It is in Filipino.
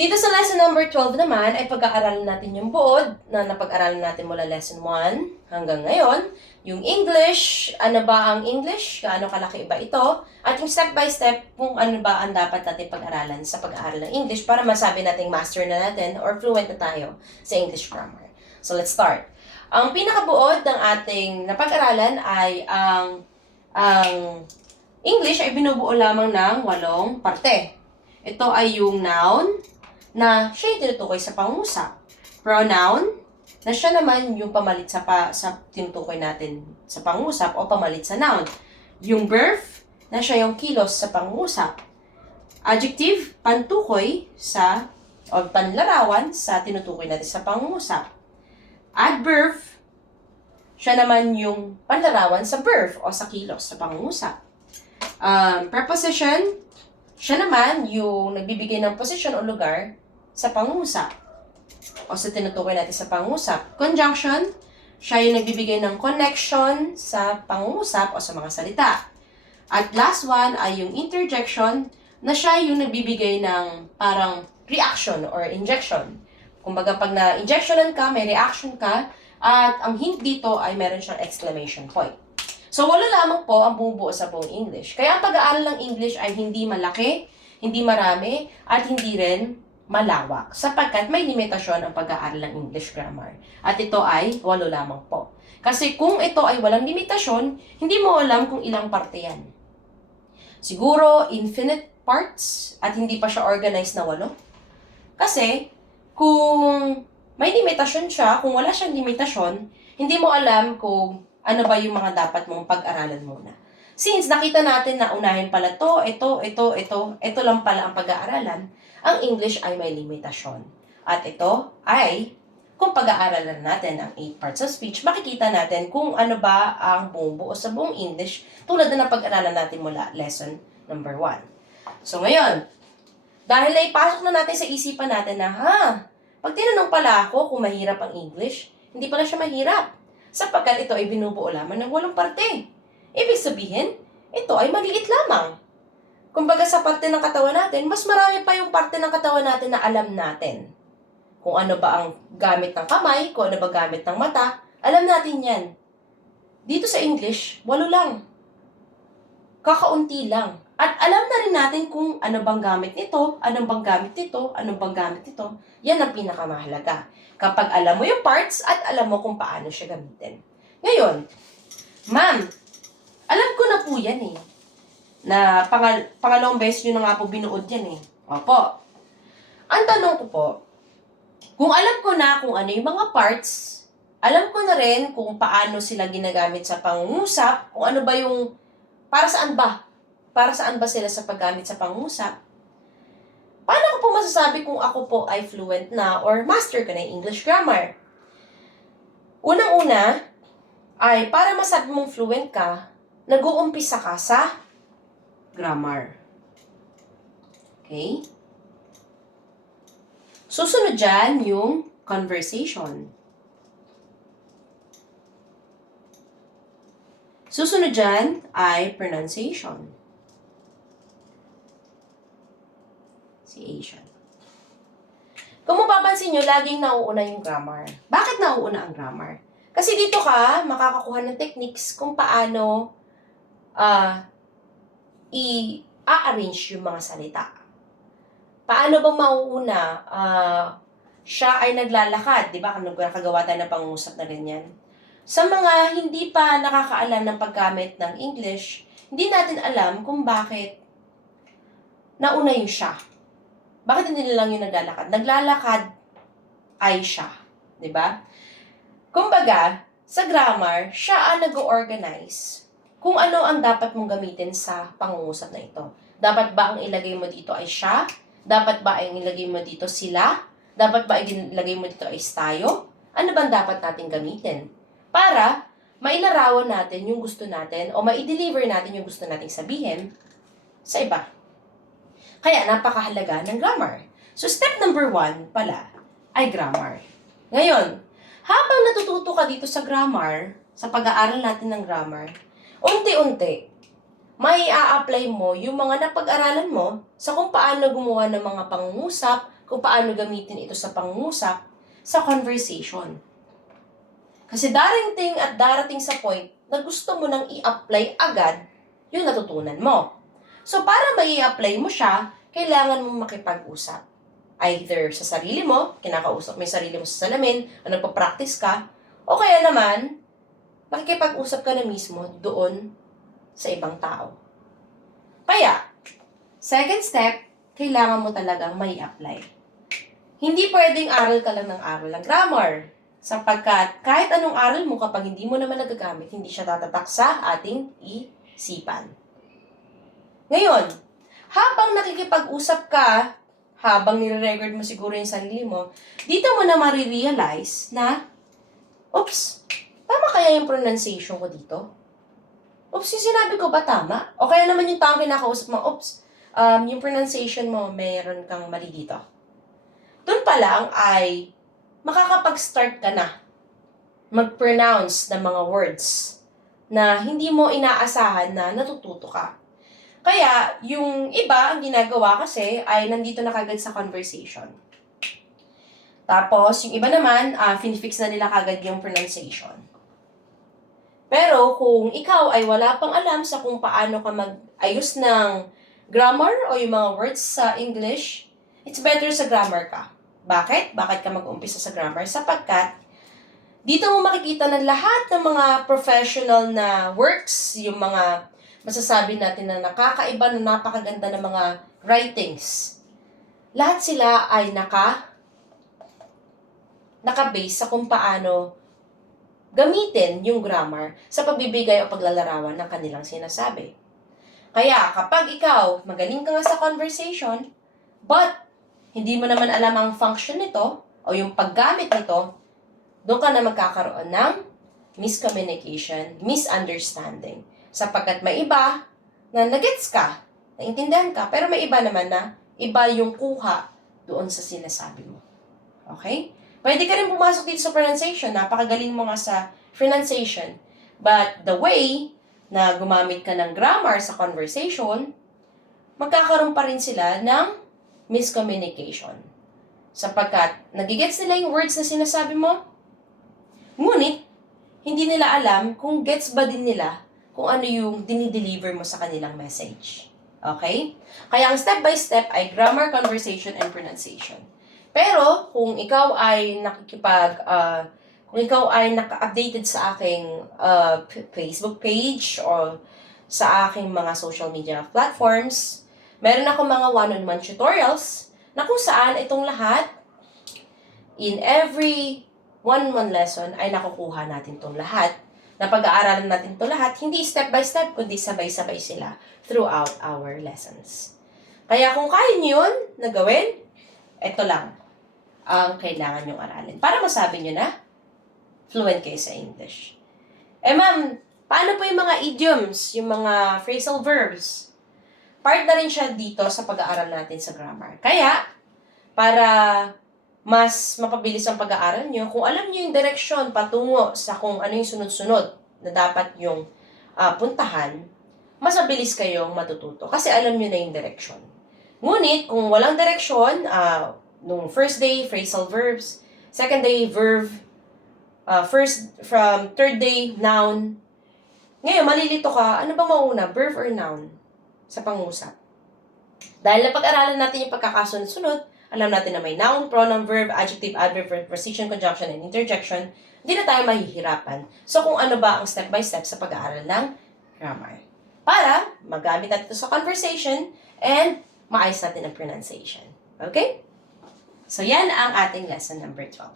Dito sa lesson number 12 naman ay pag-aaralan natin yung buod na napag-aralan natin mula lesson 1 hanggang ngayon. Yung English, ano ba ang English? Gaano kalaki ba ito? At yung step by step kung ano ba ang dapat natin pag-aralan sa pag-aaral ng English para masabi natin master na natin or fluent na tayo sa English grammar. So let's start. Ang pinakabuod ng ating napag-aralan ay ang English ay binubuo lamang ng 8 parte. Ito ay yung noun, na siya yung tinutukoy sa pangungusap. Pronoun, na siya naman yung pamalit sa tinutukoy natin sa pangungusap o pamalit sa noun. Yung verb, na siya yung kilos sa pangungusap. Adjective, pantukoy sa o panlarawan sa tinutukoy natin sa pangungusap. Adverb, siya naman yung panlarawan sa verb o sa kilos sa pangungusap. Preposition, siya naman yung nagbibigay ng posisyon o lugar sa pangungusap o sa tinutukoy natin sa pangungusap. Conjunction, siya yung nagbibigay ng connection sa pangungusap o sa mga salita. At last one ay yung interjection, na siya yung nagbibigay ng parang reaction or injection. Kumbaga pag na-injectionan ka, may reaction ka, at ang hint dito ay meron siyang exclamation point. So, 8 lamang po ang bumubuo sa buong English. Kaya ang pag-aaral ng English ay hindi malaki, hindi marami, at hindi rin malawak. Sapagkat may limitasyon ang pag-aaral ng English grammar. At ito ay 8 lamang po. Kasi kung ito ay walang limitasyon, hindi mo alam kung ilang parte yan. Siguro, infinite parts at hindi pa siya organized na 8. Kasi, kung may limitasyon siya, kung wala siyang limitasyon, hindi mo alam kung ano ba yung mga dapat mong pag-aralan muna. Since nakita natin na unahin pala ito lang pala ang pag-aaralan, ang English ay may limitasyon. At ito ay, kung pag-aaralan natin ang 8 parts of speech, makikita natin kung ano ba ang bumubuo sa buong English tulad na pag-aralan natin mula lesson number 1. So ngayon, dahil naipasok na natin sa isipan natin na, pag tinanong pala ako kung mahirap ang English, hindi pala siya mahirap. Sapagkat ito ay binubuo lamang ng 8 parte. Ibig sabihin, ito ay maliit lamang. Kumbaga sa parte ng katawan natin, mas marami pa yung parte ng katawan natin na alam natin. Kung ano ba ang gamit ng kamay, kung ano ba gamit ng mata, alam natin yan. Dito sa English, 8 lang. Kakaunti lang. At alam na rin natin kung ano bang gamit nito, anong bang gamit nito, anong bang gamit nito. Yan ang pinakamahalaga. Kapag alam mo yung parts at alam mo kung paano siya gamitin. Ngayon, ma'am, alam ko na po yan eh. Na pangalawang beses nyo na nga po binuod yan eh. Opo. Ang tanong ko po, kung alam ko na kung ano yung mga parts, alam ko na rin kung paano sila ginagamit sa pangungusap, kung ano ba yung, para saan ba? Para saan ba sila sa paggamit sa pangungusap? Paano ko po masasabi kung ako po ay fluent na or master ko na yung English grammar? Unang-una, ay para masabi mong fluent ka, nag-uumpisa ka sa grammar. Okay? Susunod dyan yung conversation. Susunod dyan ay pronunciation. Si Asian. Kung mapapansin nyo, laging nauuna yung grammar. Bakit nauuna ang grammar? Kasi dito ka makakakuha ng techniques kung paano i-arrange yung mga salita. Paano bang mauuna? Siya ay naglalakad, di ba? Nakagawa tayo ng pangungusap na ganyan. Sa mga hindi pa nakakaalam ng paggamit ng English, hindi natin alam kung bakit nauna yung siya. Bakit hindi lang yung naglalakad? Naglalakad ay siya. Diba? Kumbaga, sa grammar, siya ang nag-organize kung ano ang dapat mong gamitin sa pangungusap na ito. Dapat ba ang ilagay mo dito ay siya? Dapat ba ang ilagay mo dito sila? Dapat ba ang ilagay mo dito ay tayo? Ano bang dapat natin gamitin? Para mailarawan natin yung gusto natin o ma-deliver natin yung gusto nating sabihin sa iba. Kaya napakahalaga ng grammar. So step number 1 pala ay grammar. Ngayon, habang natututo ka dito sa grammar, sa pag-aaral natin ng grammar, unti-unti, may a-apply mo yung mga napag-aralan mo sa kung paano gumawa ng mga pangungusap, kung paano gamitin ito sa pangungusap sa conversation. Kasi darating sa point na gusto mo nang i-apply agad yung natutunan mo. So, para mai-apply mo siya, kailangan mong makipag-usap. Either sa sarili mo, kinakausap mo yung sarili mo sa salamin, o nagpa-practice ka, o kaya naman, makikipag-usap ka na mismo doon sa ibang tao. Kaya, second step, kailangan mo talagang mai-apply. Hindi pwedeng aral ka lang ng grammar. Sapagkat kahit anong aral mo kapag hindi mo naman nagagamit, hindi siya tatatak sa ating isipan. Ngayon, habang nakikipag-usap ka, habang nire-record mo siguro yung sarili mo, dito mo na marirealize na, oops, tama kaya yung pronunciation ko dito? Oops, yung sinabi ko ba tama? O kaya naman yung taong kinakausap mo, oops, yung pronunciation mo, mayroon kang mali dito. Doon pa lang ay makakapag-start ka na mag-pronounce ng mga words na hindi mo inaasahan na natututo ka. Kaya, yung iba, ang ginagawa kasi ay nandito na kagad sa conversation. Tapos, yung iba naman, finifix na nila kagad yung pronunciation. Pero, kung ikaw ay wala pang alam sa kung paano ka mag-ayos ng grammar o yung mga words sa English, it's better sa grammar ka. Bakit? Bakit ka mag-umpisa sa grammar? Sapagkat, dito mo makikita na lahat ng mga professional na works, yung mga masasabi natin na nakakaiba, na napakaganda ng mga writings. Lahat sila ay naka-base sa kung paano gamitin yung grammar sa pagbibigay o paglalarawan ng kanilang sinasabi. Kaya, kapag ikaw, magaling ka nga sa conversation, but hindi mo naman alam ang function nito o yung paggamit nito, doon ka na magkakaroon ng miscommunication, misunderstanding. Sapagkat may iba na nagets ka, naintindihan ka, pero may iba naman na iba yung kuha doon sa sinasabi mo. Okay? Pwede ka rin pumasok dito sa pronunciation. Napakagaling mo nga sa pronunciation. But the way na gumamit ka ng grammar sa conversation, magkakaroon pa rin sila ng miscommunication. Sapagkat nagigets nila yung words na sinasabi mo, ngunit hindi nila alam kung gets ba din nila kung ano yung dinideliver mo sa kanilang message. Okay? Kaya ang step by step ay grammar, conversation, and pronunciation. Pero kung ikaw ay naka-updated sa aking Facebook page o sa aking mga social media platforms, meron ako mga one-on-one tutorials na kung saan itong lahat, in every one-on-one lesson, ay nakukuha natin itong lahat. Na pag-aaralan natin itong lahat, hindi step by step, kundi sabay-sabay sila throughout our lessons. Kaya kung kaya nyo yun na gawin, ito lang ang kailangan nyong aralin. Para masabi nyo na, fluent kayo sa English. Ma'am, paano po yung mga idioms, yung mga phrasal verbs? Part na rin siya dito sa pag-aaral natin sa grammar. Kaya, para mas mapabilis ang pag-aaral nyo, kung alam nyo yung direksyon patungo sa kung ano yung sunod-sunod na dapat yung puntahan, mas mabilis kayong matututo. Kasi alam nyo na yung direksyon. Ngunit, kung walang direksyon, nung first day, phrasal verbs, second day, verb, third day, noun. Ngayon, malilito ka, ano bang mauna, verb or noun? Sa pangusap. Dahil napag-aralan natin yung pagkakasunod-sunod, alam natin na may noun, pronoun, verb, adjective, adverb, preposition, conjunction, and interjection, hindi na tayo mahihirapan. So, kung ano ba ang step-by-step sa pag-aaral ng grammar. Para magamit natin ito sa conversation and maayos natin ang pronunciation. Okay? So, yan ang ating lesson number 12.